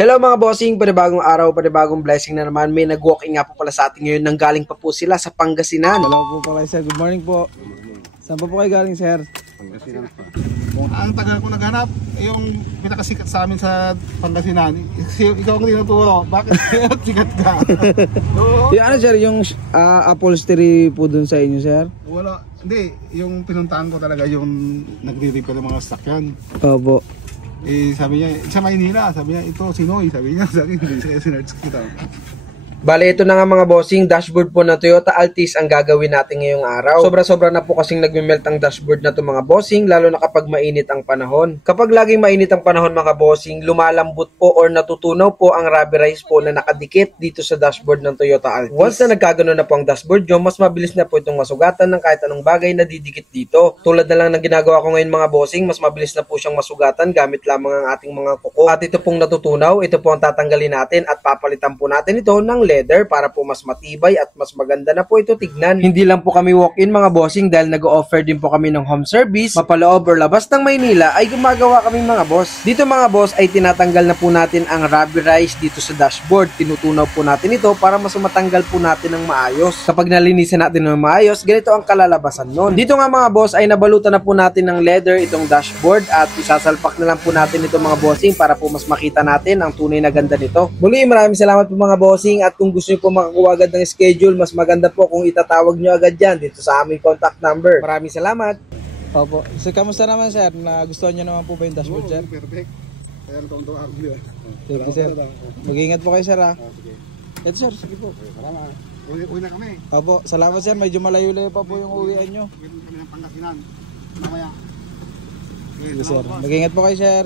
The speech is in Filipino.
Hello mga bossing, panibagong araw, panibagong blessing na naman. May nag-walking nga po pala sa atin ngayon nang galing pa po sila sa Pangasinan. Hello po pala sir, good morning po. Saan po kayo galing sir? Pangasinan pa. Ang tagal ko naghanap, yung pinakasikat sa amin sa Pangasinan. Ikaw ang tinuturo, bakit sikat ka? Yung ano sir, yung upholstery po dun sa inyo sir? Wala, hindi. Yung pinuntahan ko talaga yung nagre-repair ng mga sakyan. Opo. Eh sabi niya, sa Maynila, sabi niya, ito si Noy, sabi niya sa akin, hindi siya sinerge kita. Bale, ito na nga mga bossing, dashboard po ng Toyota Altis ang gagawin natin ngayong araw. Sobra-sobra na po kasing nagme-melt ang dashboard na to mga bossing, lalo na kapag mainit ang panahon. Kapag laging mainit ang panahon mga bossing, lumalambot po or natutunaw po ang rubberized po na nakadikit dito sa dashboard ng Toyota Altis. Once na nagkagano na po ang dashboard nyo, mas mabilis na po itong masugatan ng kahit anong bagay na didikit dito. Tulad na lang ng ginagawa ko ngayon mga bossing, mas mabilis na po siyang masugatan gamit lamang ang ating mga kuko. At ito pong natutunaw, ito po ang tatanggalin natin at papalitan po natin ito ng leather para po mas matibay at mas maganda na po ito tignan. Hindi lang po kami walk-in mga bossing dahil nag-o-offer din po kami ng home service. Mapaloob or labas ng Maynila ay gumagawa kami mga boss. Dito mga boss ay tinatanggal na po natin ang rubberized dito sa dashboard. Tinutunaw po natin ito para mas matanggal po natin ng maayos. Kapag nalinisan natin ng maayos, ganito ang kalalabasan nun. Dito nga mga boss ay nabalutan na po natin ng leather itong dashboard at isasalpak na lang po natin ito mga bossing para po mas makita natin ang tunay na ganda nito. Muli maraming salamat po mga bossing at kung gusto niyo po makakuha agad ng schedule, mas maganda po kung itatawag nyo agad yan dito sa aming contact number. Maraming salamat. Opo. So, kamusta naman sir? Nagustuhan nyo naman po ba yung dashboard sir? Perfect. Kaya nito ang argue. Thank you sir. Mag-iingat po kayo sir ha. Sige. Ito sir, sige po. Salamat. Uwi na kami. Opo, salamat sir. Medyo malayo-layo pa po yung uwian nyo. Uwi kami ng Pangasinan. Mamaya. Sige sir. Mag-iingat po kayo sir.